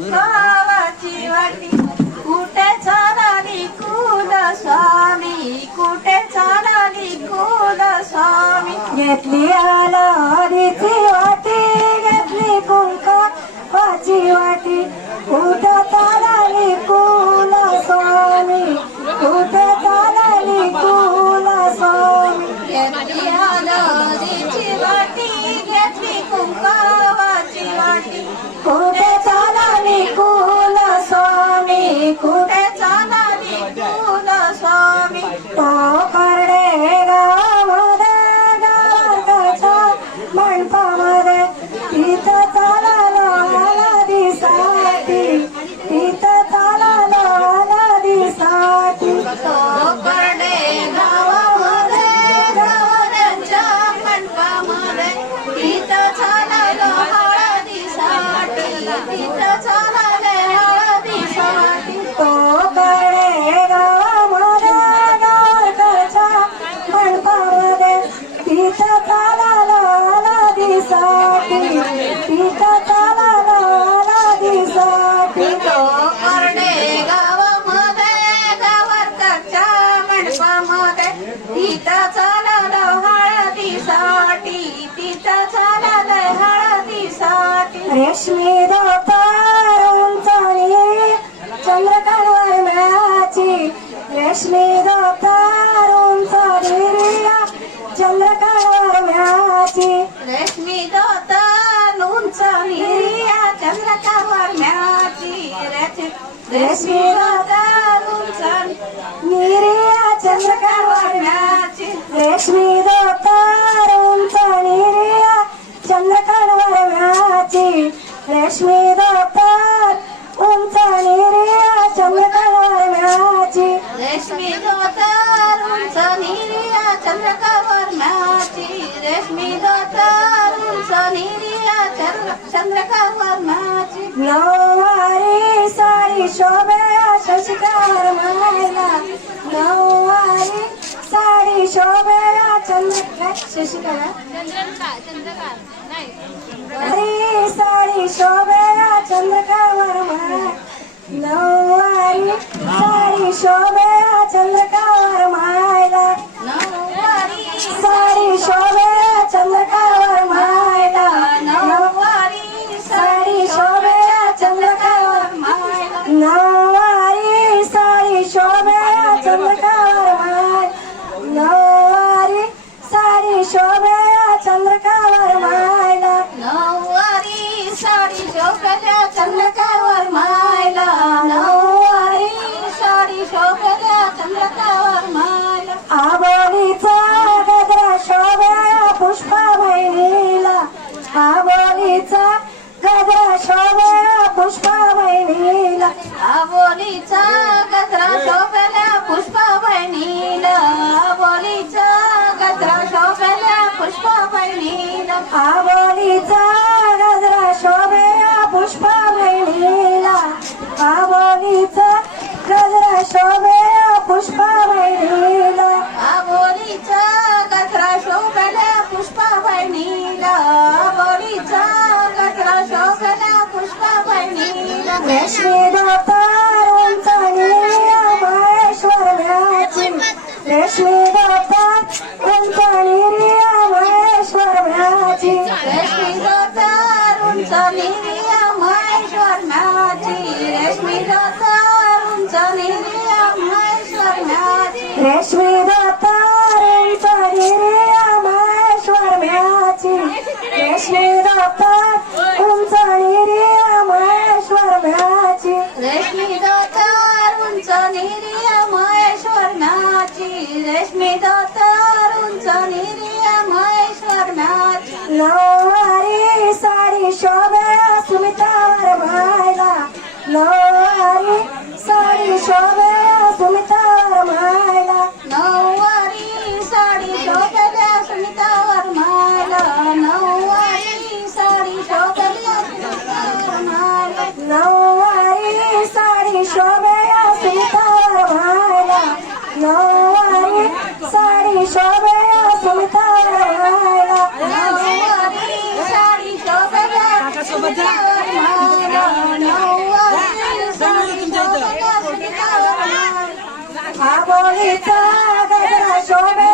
कुंकावाची वाटी कुठे चालली कुल स्वामी कुठे चालली कुल स्वामी घेतली आलाडीची वाटी घेतली कुंकावाची वाटी कुठे चालली कुल स्वामी कुठे चालली कुल स्वामी घेतली आलाडीची वाटी घेतली कुंकावाची वाटी कुठे चालली कुल स्वामी कुठे चालली कुल स्वामी तो करडे गावामध्ये गावाच्या मंडपामध्ये तिथं चाललो हळदीसाठी तिथं चाललो हळदीसाठी तो करडे गावामध्ये गावाच्या मंडपामध्ये तिथं चाललो हळदीसाठी तिथं चालले हळदीसाठी तो करडे गावामध्ये गावाच्या मंडपामध्ये तिथं चाललो हळदीसाठी तिथं चाललो हळदीसाठी तो करडे गावामध्ये गावाच्या मंडपामध्ये तिथं चाललो हळदीसाठी तिथं चालले हळदीसाठी रेशमी धोतर उंचावली चंद्रकांवर मिळाची रेशमी धोतर उंचावली चंद्रकांवर मिळाची रेशमी धोतर उंच निर्या चंद्रकावर म्याची रेशमी धोतर उंच निर्या चंद्रकांवर म्याची रेशमी धोतर उंचावली चंद्रकांवर मिळाची रेशमी धोतर उंचावली चंद्रकांवर मिळाची रेशमी धोतर उंच निर्या चंद्रकावर म्याची रेशमी धोतर उंच निर्या चंद्रकावर म्याची नऊवारी साडी शोभे शशिकावर मायला नऊवारी साडी शोभे चंद्र शशिकाला नऊवारी साडी शोभे चंद्रकावर माय नऊवारी साडी शोभे चंद्रकावर मायला नऊवारी साडी शोभे चंद्रकावर मायला नऊवारी साडी शोभे चंद्रकावर मायला नऊवारी साडी शोभे चंद्रकावर माय नऊवारी साडी शोभे चंद्रकावर मायला नऊवारी साडी शोभल्या चंद्रकावर मायला नऊवारी साडी शोभल्या चंद्रकावर मायला आबोलीचा गजरा शोभे पुष्पा बहिणीला आबोलीचा गजरा शोभे पुष्पा बहिणीला आबोलीचा गजरा शोभल्या पुष्पा बहिणीला आबोलीचा गजरा शोभल्या पुष्पा बहिणीला आबोलीचा गजरा शोभे पुष्पा बहिणीला आबोलीचा गजरा शोभे पुष्पा बहिणीला आबोलीचा गजरा शोभल्या पुष्पा बहिणीला आबोलीचा गजरा शोभल्या पुष्पा बहिणीला रेशमी धोतर उंचावली महेश्वर म्याची रेशमी धोतर उंचावली महेश्वर म्याची रेशमी धोतर उंच निर्या महेश्वर म्याची रेशमी धोतर उंच निर्या महेश्वर म्याची रेशमी धोतर उंचावली महेश्वर म्याची रेशमी धोतर उंचावली महेश्वर म्याची रेशमी धोतर उंच निर्या महेश्वर म्याची रेशमी धोतर उंच निर्या महेश्वर म्याची नऊवारी साडी शोभे सुमितावर मायला नऊवारी साडी शोभे सुमितावर मायला नऊवारी साडी शोभल्या सुनीतावर मायला नऊवारी साडी शोभल्या सुनीतावर मायला नऊवारी साडी शोभे सुमितावर मायला नऊवारी साडी शोभे सुमितावर मायला नऊवारी साडी शोभल्या सुनीतावर मायला नऊवारी आबोलीचा गजरा शोभे